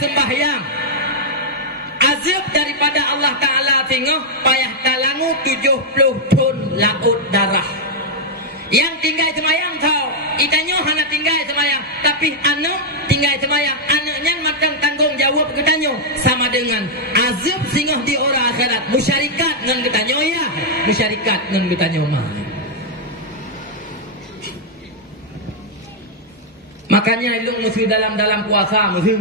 sembahyang. Azab daripada Allah Ta'ala tengok payah talangu 70 ton laut darah. Yang tinggal semayang tahu, itanya hana tinggal semayang, tapi anak tinggal semayang, anaknya matang tanggung jawab ketanya sama dengan azab singoh di orang akhirat. Musyarikat ngan ketanya ya, musyarikat ngan ketanya mah. Makanya ilung mesti dalam puasa mesti.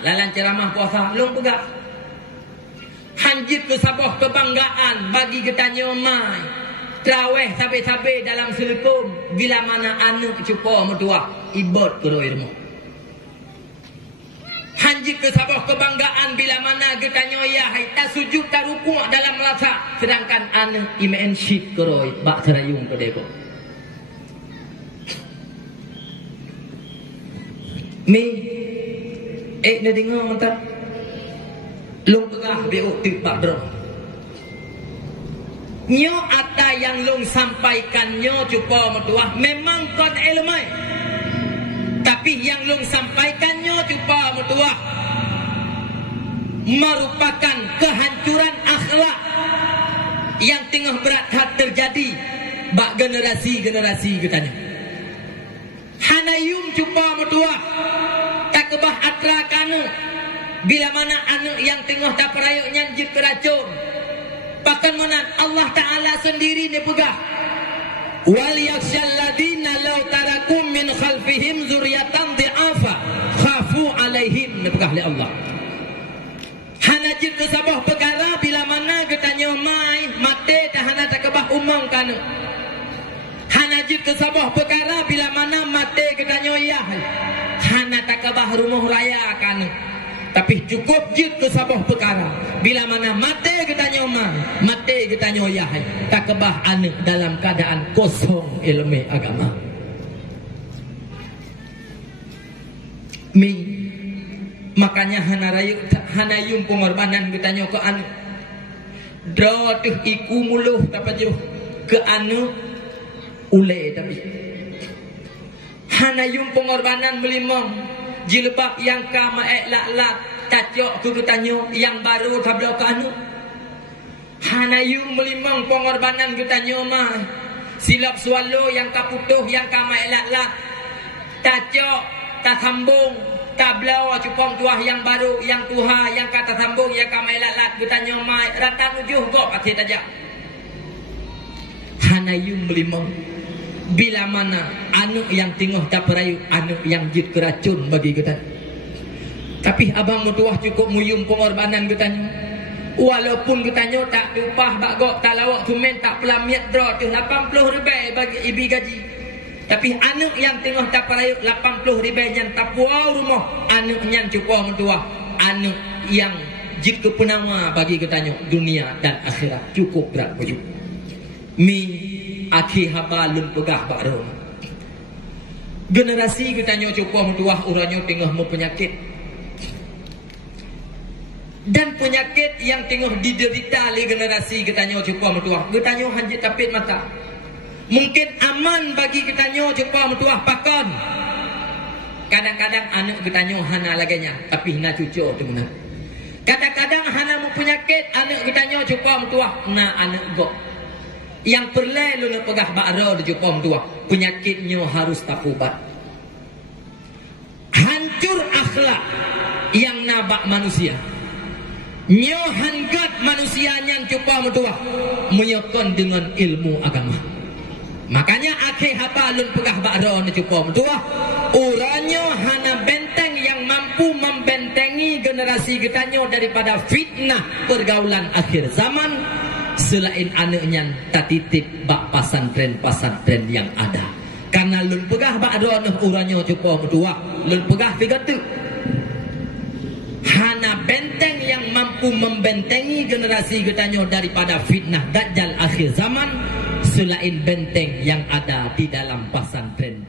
Lalan ceramah puasa ilung pegang. Hanjit ke sabah kebanggaan bagi ketanya mai. Terawih sampai-sampai dalam selipum bila mana anak cupa mertua ibad ke roirmu. Hanjit ke sabah kebanggaan bila mana getanya ya hai tak sujud tak rukuk dalam rasa, sedangkan anak imen syid ke roi bak serayung ke deko. Mi na dengar mantap long pegah beuk tik bak bro. Nyo ada yang long sampaikannya cupa mertua memang kon ilmu, tapi yang long sampaikannya cupa mertua merupakan kehancuran akhlak yang tengah berat terjadi bak generasi katanya. Hanayum cupa mertua tak kebah atra kanu bila mana anak yang tengah tak perayuk nyanjit keracun. Bahkan mana Allah Ta'ala sendiri ni pegah. Wal yakshal ladina law tarakum min khalfihim zuriyatan di'afa khafu alaihim, ni pegah oleh Allah. Hanajib ke sabah perkara bila mana ketanya mai mate tahana tak kebah umang kanu. Hanajib ke sabah perkara bila mana mate ketanya ya hana tak kebah rumah raya kanu. Tapi cukup jid ke sabah perkara bila mana mate ketanya mate ketanya yahai tak kebah anak dalam keadaan kosong ilmu agama. Makanya hanayum pengorbanan ketanya ke anak dra tuh iku muluh dapat jauh ke anak ule, tapi hanayum pengorbanan melimang jilbab yang kama lak tacok ku tanyo yang baru tablo kanu. Hanayum melimang pengorbanan ku tanyo mah silap swallow yang kaputuh yang kama lak tacok tak sambung tablo cupong tuah yang baru yang tuha yang kata sambung yang kama lak ku tanyo mah rata nujuh kok pati tajak. Hanayum melimang bila mana anak yang tengah tak perayu, anak yang jid keracun bagi kita. Tapi abang mertua cukup muyum pengorbanan katanya. Walaupun katanya tak diupah bagok tak lawak tumen tak pelamiat draw tu 80 ribu bagi ibi gaji. Tapi anak yang tengah tak perayu 80 ribu yang tak puau rumah, anak yang cukup mertua, anak yang jid kepenawa bagi katanya dunia dan akhirat cukup berat baju. Aki habalun pegah baru. Generasi ketanya cukup mertua uranya tengah mempenyakit. Dan penyakit yang tengah diderita oleh generasi ketanya cukup mertua. Ketanya hanjit tapit mata. Mungkin aman bagi ketanya cukup mertua pakan. Kadang-kadang anak ketanya hana laganya, tapi hina cucu teman. Kadang-kadang hana mempenyakit anak ketanya cukup mertua, na anak gok. Yang perlu lu pegah bakra di jupom tua penyakitnya harus takubat. Hancur akhlak yang nabak manusia. Nyo hanggat manusia yang jupom tua menyokon dengan ilmu agama. Makanya akhir haba lu pegah bakra di jupom tua uranya hana benteng yang mampu membentengi generasi kita daripada fitnah pergaulan akhir zaman. Selain anaknya tak titip bak pasantren yang ada. Karena lun pegah bak ada uranya cukup berdua. Lun pegah figatu. Hana benteng yang mampu membentengi generasi ketanya daripada fitnah dajjal akhir zaman. Selain benteng yang ada di dalam pasantren.